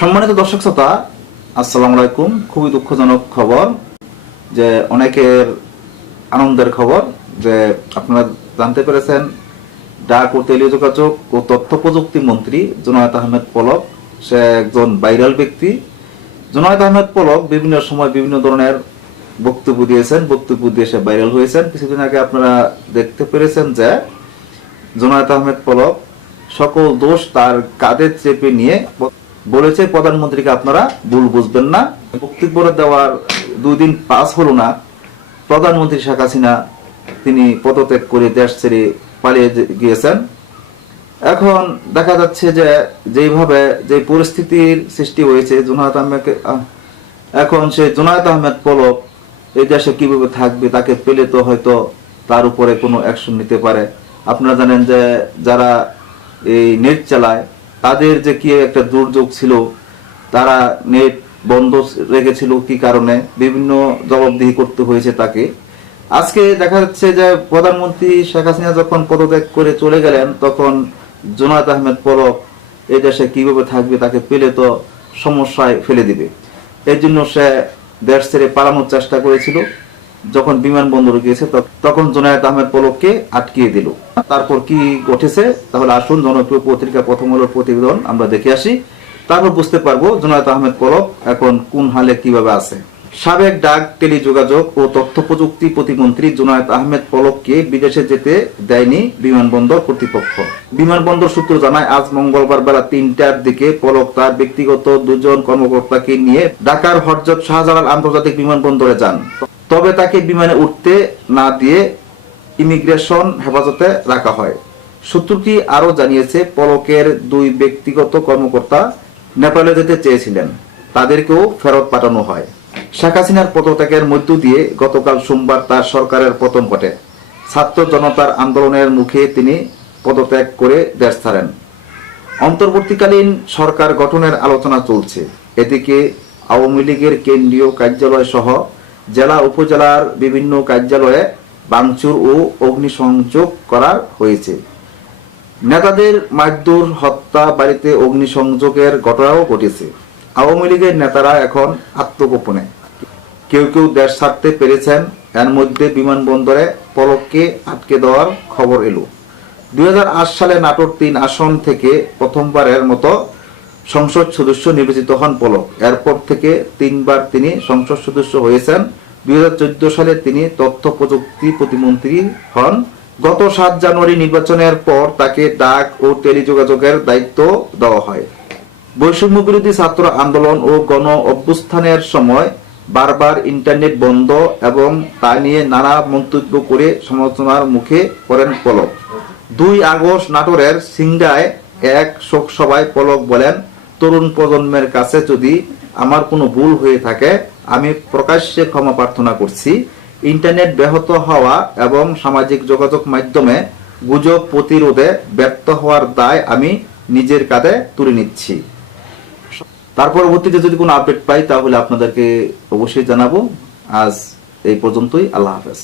সম্মানিত দর্শক শ্রোতা, আসসালামু আলাইকুম। খুবই দুঃখজনক খবর যে অনেকের আনন্দের খবর যে আপনারা জানতে পেরেছেন, ডাক ও টেলি যোগাযোগ ও তথ্য প্রযুক্তি মন্ত্রী জুনায়দ আহমেদ পলক। সে একজন ভাইরাল ব্যক্তি। জুনায়দ আহমেদ পলক বিভিন্ন সময় বিভিন্ন ধরনের বক্তব্য দিয়েছেন, বক্তব্য দিয়ে সে ভাইরাল হয়েছেন। কিছুদিন আগে আপনারা দেখতে পেরেছেন যে জোনায়েত আহমেদ পলক সকল দোষ তার কাঁধে চেপে নিয়ে বলেছে, প্রধানমন্ত্রীকে আপনারা ভুল বুঝবেন না। বক্তব্য দেওয়ার দুই দিন পাস হলো না। প্রধানমন্ত্রী শেখ হাসিনা, তিনি পদত্যাগ করে দেশ ছেড়ে পালিয়ে গিয়েছেন। এখন দেখা যাচ্ছে যে, যেইভাবে যে পরিস্থিতির সৃষ্টি হয়েছে জোনায়েত আহমেদ এখন সে জোনায়েত আহমেদ পলক, এই দেশে কীভাবে থাকবে, তাকে পেলে তো হয়তো তার উপরে কোনো অ্যাকশন নিতে পারে। আপনারা জানেন যে, যারা এই নেট চালায় তাদের যে কি একটা দুর্যোগ ছিল, তারা নেট বন্ধ রেখেছিল কি কারণে? বিভিন্ন জবাবদিহি করতে হয়েছে তাকে। আজকে দেখা যাচ্ছে যে প্রধানমন্ত্রী শেখ হাসিনা যখন পদত্যাগ করে চলে গেলেন, তখন জোনায়েত আহমেদ পলক এই দেশে কীভাবে থাকবে তাকে পেলে তো সমস্যায় ফেলে দিবে। এর জন্য সে দেশ ছেড়ে পালানোর চেষ্টা করেছিল। যখন বিমানবন্দরে গিয়েছে তখন জোনায়েত আহমেদ পলককে আটকিয়ে দিল। তারপর কি ঘটেছে? তাহলে আসুন, জনপ্রিয় পত্রিকা প্রথম আলোর প্রতিবেদন আমরা দেখে আসি। তারপর বুঝতে পারব জোনায়েত আহমেদ পলক এখন কোন হালে কীভাবে আছে। সাবেক ডাক, টেলিযোগাযোগ ও তথ্য প্রযুক্তি প্রতিমন্ত্রী জোনায়েত আহমেদ পলককে বিদেশে যেতে দেয়নি বিমানবন্দর কর্তৃপক্ষ। বিমানবন্দর সূত্র জানায়, আজ মঙ্গলবার বেলা তিনটার দিকে পলক তার ব্যক্তিগত দুজন কর্মকর্তাকে নিয়ে ঢাকার হরজত শাহজালাল আন্তর্জাতিক বিমানবন্দরে যান। তবে তাকে বিমানে উঠতে না দিয়ে ইমিগ্রেশন হেফাজতে রাখা হয়। সূত্রটি আরও জানিয়েছে, পলকের দুই ব্যক্তিগত কর্মকর্তা নেপালে যেতে চেয়েছিলেন। তাদেরকেও ফেরত পাঠানো হয়। শেখ হাসিনার পদত্যাগের মধ্য দিয়ে গতকাল সোমবার তার সরকারের পতন ঘটে। ছাত্র জনতার আন্দোলনের মুখে তিনি পদত্যাগ করে দেশ ছাড়েন। অন্তর্বর্তীকালীন সরকার গঠনের আলোচনা চলছে। এদিকে আওয়ামী লীগের কেন্দ্রীয় কার্যালয় সহ জেলা উপজেলার বিভিন্ন কার্যালয়ে ভাঙচুর ও অগ্নিসংযোগ করা হয়েছে। নেতাদের মারধর, হত্যা, বাড়িতে অগ্নিসংযোগের ঘটনাও ঘটেছে। আওয়ামী লীগের নেতারা এখন আত্মগোপনে। কেউ কেউ দেশ ছাড়তে পেরেছেন, এর মধ্যে বিমানবন্দরে পলককে আটকে দেওয়ার খবর এলো। দুই হাজার আট সালে নাটোর তিন আসন থেকে প্রথমবারের মতো সংসদ সদস্য নির্বাচিত হন পলক এরপর থেকে তিনবার তিনি সংসদ সদস্য হয়েছেন। দুই হাজার চোদ্দ সালে তিনি তথ্য প্রযুক্তি প্রতিমন্ত্রী হন। গত সাত জানুয়ারি নির্বাচনের পর তাকে ডাক ও টেলিযোগাযোগের দায়িত্ব দেওয়া হয়। বৈষম্য বিরোধী ছাত্র আন্দোলন ও গণ অভ্যুত্থানের সময় বারবার ইন্টারনেট বন্ধ এবং তা নিয়ে নানা মন্তব্য করে সমালোচনার মুখে পড়েন পলক দুই আগস্ট নাটোরের সিংড়ায় এক শোকসভায় পলক বলেন তরুণ প্রজন্মের কাছে যদি আমার কোনো ভুল হয়ে থাকে, আমি প্রকাশ্যে ক্ষমা প্রার্থনা করছি। ইন্টারনেট ব্যাহত হওয়া এবং সামাজিক যোগাযোগ মাধ্যমে গুজব প্রতিরোধে ব্যর্থ হওয়ার দায় আমি নিজের কাঁধে তুলে নিচ্ছি। তার পরবর্তীতে যদি কোনো আপডেট পাই, তাহলে আপনাদেরকে অবশ্যই জানাব। আজ এই পর্যন্তই। আল্লাহ হাফেজ।